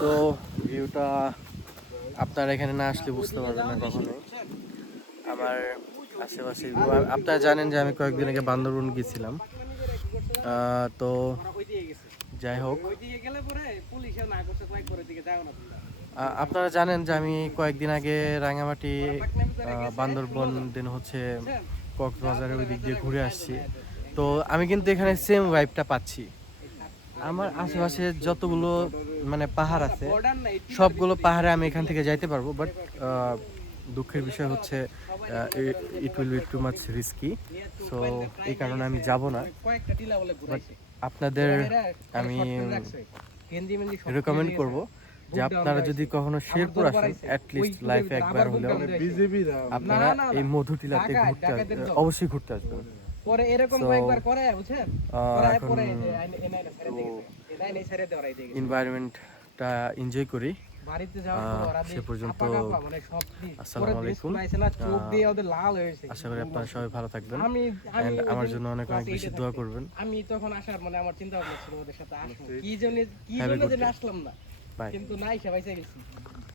তো ভিউটা আপনারা এখানে না আসলে বুঝতে পারবেন না কখনোই। আমার আশেপাশে আপনারা জানেন যে আমি কয়েকদিন আগে বান্দরবন গেছিলাম। তো যাই হোক, আপনারা জানেন যে আমি কয়েকদিন আগে রাঙামাটি, বান্দরবন দেন হচ্ছে কক্সবাজারের ওই দিক দিয়ে ঘুরে আসছি। তো আমি কিন্তু এখানে সেম ভাইবটা পাচ্ছি। আমার আশেপাশে যতগুলো মানে পাহাড় আছে সবগুলো পাহাড়ে আমি এখান থেকে যাইতে পারবো, বাট দুঃখের বিষয় হচ্ছে it will be too much risky. So এই কারণে আমি যাব না। বাট আপনাদের আমি রেকমেন্ড করব যে আপনারা যদি কখনো শেরপুর আসেন, অ্যাটলিস্ট লাইফে একবার হলেও আপনারা এই মধুটিলাতে অবশ্যই ঘুরতে আসবেন। পরে এরকম So, কয়েকবার করে বুঝছেন, করার এখন পরে যে এনাইনা ছেড়ে দিয়েছে, এনাইনা ছেড়ে দেওয়ার এই দিকে এনভায়রনমেন্টটা এনজয় করি। বাড়িতে যাওয়ার পর ওরা সে পর্যন্ত মানে সব আসসালামু আলাইকুম। চোখ দিয়ে ওদের লাল হয়েছে। আশা করি আপনারা সবাই ভালো থাকবেন। আমি And আমার জন্য অনেক অনেক বেশি দোয়া করবেন। আমি তখন আসার মানে আমার চিন্তা ভাবনা ছিল ওদের সাথে আসবো, কি জন্য Have a good যে day. আসলাম না, Bye. কিন্তু নাই সবাই গেছি।